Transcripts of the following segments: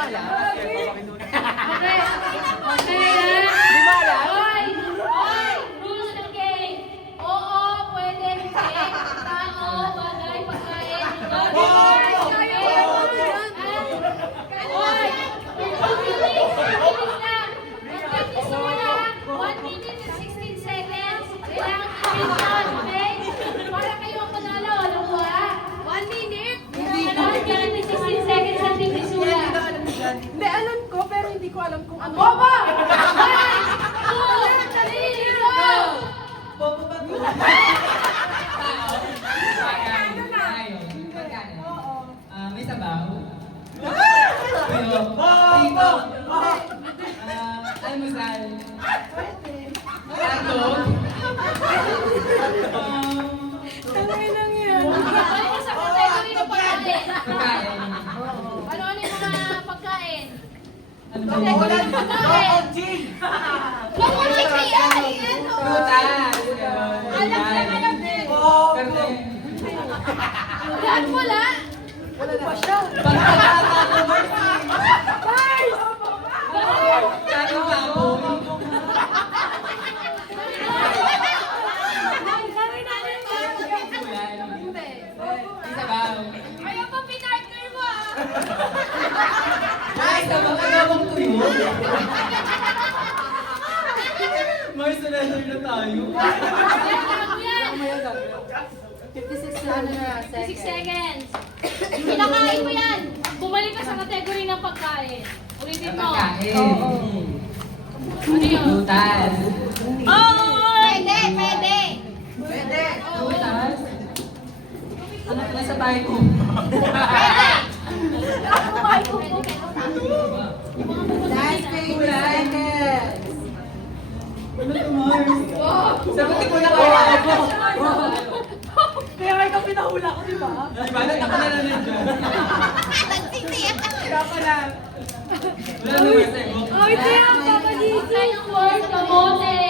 alam? Okay. Okay. Di mo alam? Hoy! Hoy! Rules ng game. Oo, pwede, hindi. Tao, bagay, pagkain. Hoy! Bilis lang. Magpipisulat. 1 minute and 16 seconds. Kailangan i-mention, okay? Para kayo ang panalo. Alam mo ha? 1 minute? Kailangan ka natin 16 seconds ang pipisulat. Hindi, alam ko, pero hindi ko alam kung ano. Bobo! 1, 2, 3, go! Bobo ba ito? Pagkain. May sabaw. Bobo! Almusal. Tato. Tangay lang yan. Ano mo sa category ng pagkain? Pagkain. Ano yung mga pagkain? Ano ba? Category ng pagkain. Mamuchi kaya! Prutas. Alam din. Karne. Lahat wala. Ano pa siya? Tato baboy. May sabaw. Ayaw pa pinartner mo ah. Ay, sabaw ka gawang tuyo. May sunod na tayo. Yan. 56 na ano na 6 seconds. Kinakain mo yan. Bumalik ka sa category ng pagkain. Ulitin mo. Pagkain. Ano yun? Prutas. Pwede, pwede. Prutas. Ano pala sa bahay ko? Last 20 seconds. Sagutin ko na kaya ako. Kaya nga ikaw pinahula ko, di ba? Diba? Nataka na lang dyan. Kaya pala. Wala naman sa'yo. Oh, hindi ang papagising. Second word, kamote.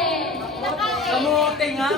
Kamote nga.